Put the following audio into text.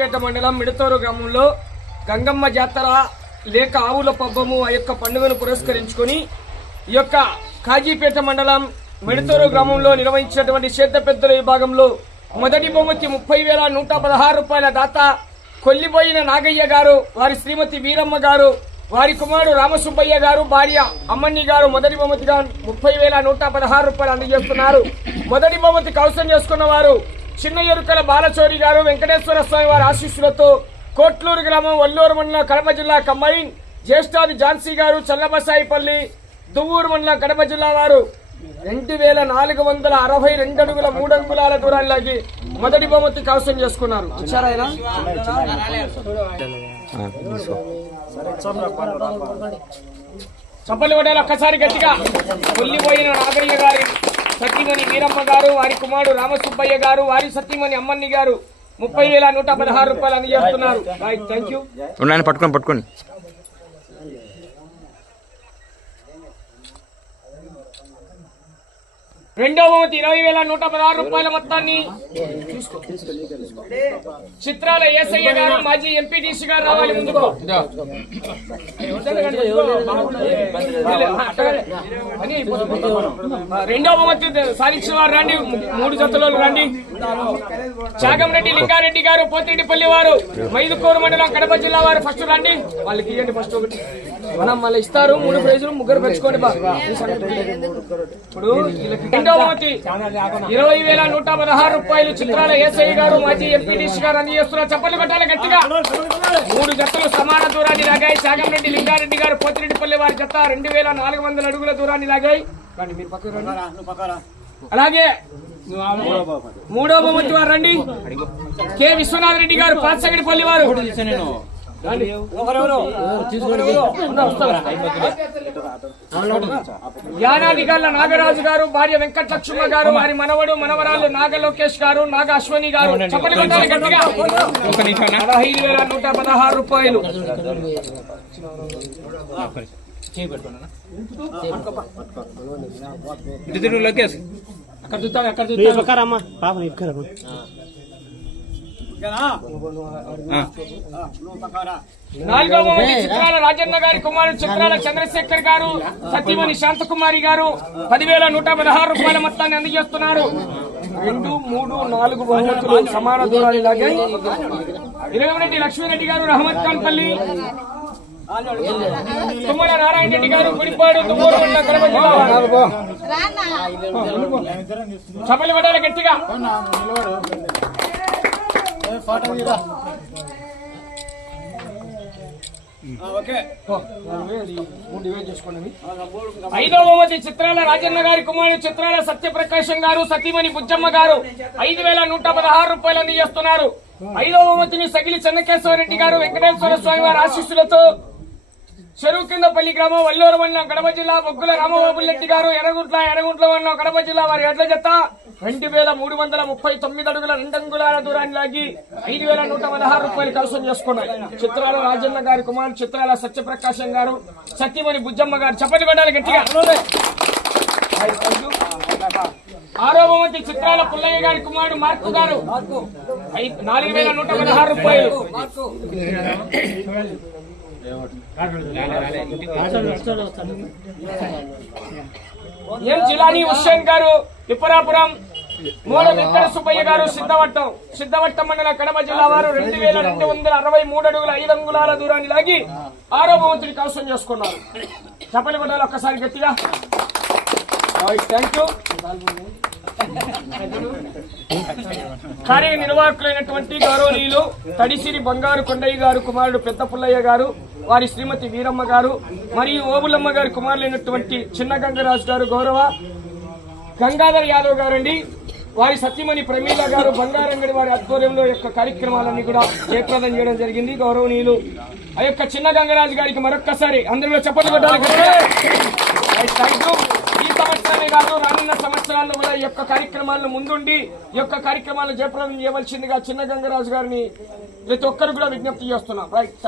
కాజీపేట మండలం మిడతూరు గ్రామంలో గంగమ్మ జాతర లేక ఆవుల పబ్బము ఆ యొక్క పండుగను పురస్కరించుకొని ఈ యొక్క కాజీపేట మండలం మిడతూరు గ్రామంలో నిర్వహించినటువంటి చేతపెద్దల విభాగంలో మొదటి బహుమతి 30,116 రూపాయల దాత కొల్లిపోయిన నాగయ్య గారు, వారి శ్రీమతి వీరమ్మ గారు, వారి కుమారుడు రామసుబ్బయ్య గారు, భార్య అమ్మన్ని గారు మొదటి బహుమతిగా 30,116 రూపాయలు అందజేస్తున్నారు. మొదటి బహుమతి కవసం చేసుకున్న వారు చిన్న ఎరుకల బాలచౌరి గారు వెంకటేశ్వర స్వామి వారి ఆశీస్సులతో కోట్లూరు గ్రామం వల్లూరు మండలం కడప జిల్లా కంబైన్ జ్యేష్ఠాది ఝాన్సీ గారు చల్లబసాయిపల్లి దువ్వూరు మండలం కడప జిల్లా వారు 2,462 అడుగుల 3 అంగుళాల దూరాన్ని లాగి మొదటి బహుమతి కవసం చేసుకున్నారు. చప్పలు కొట్టాలి ఒక్కసారి గట్టిగా. కొల్లిపోయిన నాగయ్య గారి సతీమణి వీరమ్మ గారు, వారి కుమారుడు రామసుబ్బయ్య గారు, వారి సతీమణి అమ్మన్ని గారు 30,116 రూపాయలు అందజేస్తున్నారు. Thank you. పట్టుకోండి. రెండో బహుమతి 20,116 రూపాయల మొత్తాన్ని చిత్రాల ఏసయ్య గారు, మాజీ ఎంపీటీసీ గారు రావాలి ముందుకు. రెండో బహుమతి సాధించిన వారు రండి, 3 జతలు రండి. చాగంరెడ్డి లింగారెడ్డి గారు, పోతిరెడ్డిపల్లి వారు, మైదుకూరు మండలం కడప జిల్లా వారు ఫస్ట్ రండి. వాళ్ళకి ఇవ్వండి ఫస్ట్ ఒకటి, మనం మళ్ళీ ఇస్తారు 3 ప్రైజులు, 3 పెంచుకోండి. ఇప్పుడు రెండో బహుమతి 20,116 రూపాయలు చిత్రాల ఏసయ్య గారు, మాజీ ఎంపీటీసీ గారు అందజేస్తున్నారు. చప్పట్లు కొట్టాలి గట్టిగా. 3 జతలు సమాన దూరాన్ని లాగాయి. చాగంరెడ్డి లింగారెడ్డి గారు, పోతిరెడ్డిపల్లి వారి జత 2,400 అడుగుల దూరాన్ని లాగాయి. అలాగే మూడో బహుమతి వారు రండి. కె విశ్వనాథ్ రెడ్డి గారు, పాతసగడిపల్లి వారు. యానాదిగల్ల నాగరాజు గారు, భార్య వెంకటలక్ష్మ గారు, వారి మనవడు మనవరాలు నాగ లోకేష్ గారు, నాగ అశ్వని గారు. చప్పట్లు కొట్టాలి గట్టిగా. 15,116 రూపాయలు. నాలుగో బహుమతి చిత్రాల రాజన్న గారి కుమారుడు చిత్రాల చంద్రశేఖర్ గారు, సతీమణి శాంతకుమారి గారు 10,116 రూపాయల మొత్తాన్ని అందజేస్తున్నారు. 2, 3, 4 బహుమతులు సమాన దూరాన్ని లాగాయి. ఇరగరెడ్డి లక్ష్మీరెడ్డి గారు, రహమత్ ఖాన్ పల్లి, తుమ్మల నారాయణ రెడ్డి గారు, గుడిపాడు, దువ్వూరు మండలం కడప జిల్లా. చప్పలు కొట్టాలి గట్టిగా. ఐదో బహుమతి చిత్రాల రాజన్న గారి కుమారుడు చిత్రాల సత్యప్రకాశం గారు, సతీమణి బుజ్జమ్మ గారు 5,116 రూపాయలు అందజేస్తున్నారు. ఐదో బహుమతిని సగిలి చెన్నకేశ్వరరెడ్డి గారు, వెంకటేశ్వర స్వామి వారి ఆశీస్సులతో చెరువు కిందపల్లి గ్రామం వల్లూరు మండలం కడప జిల్లా బొగ్గుల రామబాబులెడ్డి గారు, ఎర్రగుంట్ల మండలం కడప జిల్లా వారి ఎడ్ల జత 2,339 అడుగుల 2 అంగుళాల దూరాన్ని లాగి 5,116 రూపాయలు కవసం చేసుకున్నారు. చిత్రాల రాజన్న గారి కుమారుడు చిత్రాల సత్యప్రకాశం గారు, సత్యమణి బుజ్జమ్మ గారు. చప్పటి కొట్టాలి గట్టిగా. ఆరో బహుమతి చిత్రాల పుల్లయ్య గారి కుమారుడు మార్కు గారు 4,116 రూపాయలు. ఎం జిలానీ హుస్సేన్ గారు, తిప్పరాపురం, మూల వెంకట సుబ్బయ్య గారు, సిద్ధవట్టం మండలం కడప జిల్లా వారు 2,263 అడుగుల 5 అంగుళాల దూరాన్ని లాగి 6వ బహుమతిని కవసం చేసుకున్నారు. చప్పలి కొట్టాలి ఒక్కసారి గట్టిగా. Thank you. కార్యనిర్వాహకులైనటువంటి గౌరవనీయులు తడిసిరి బంగారు కొండయ్య గారు కుమారుడు పెద్ద పుల్లయ్య గారు, వారి శ్రీమతి వీరమ్మ గారు, మరియు ఓబులమ్మ గారి కుమారులైనటువంటి చిన్న గంగరాజు గారు, గౌరవ గంగాధర్ యాదవ్ గారండి, వారి సత్యమణి ప్రమీల గారు, బంగారంగడి వారి ఆధ్వర్యంలో యొక్క కార్యక్రమాలన్నీ కూడా జయప్రదం చేయడం జరిగింది. గౌరవనీయులు ఆ యొక్క చిన్న గంగరాజు గారికి మరొక్కసారి అందరిలో చప్పట్లు కొట్టాలి. ఈ సంవత్సరమే కాదు, రానున్న సంవత్సరాల్లో కూడా ఈ యొక్క కార్యక్రమాలను ముందుండి ఈ యొక్క కార్యక్రమాలను జయప్రదం చేయవలసిందిగా చిన్న గంగరాజు గారిని ప్రతి ఒక్కరు కూడా విజ్ఞప్తి చేస్తున్నాం. రైట్.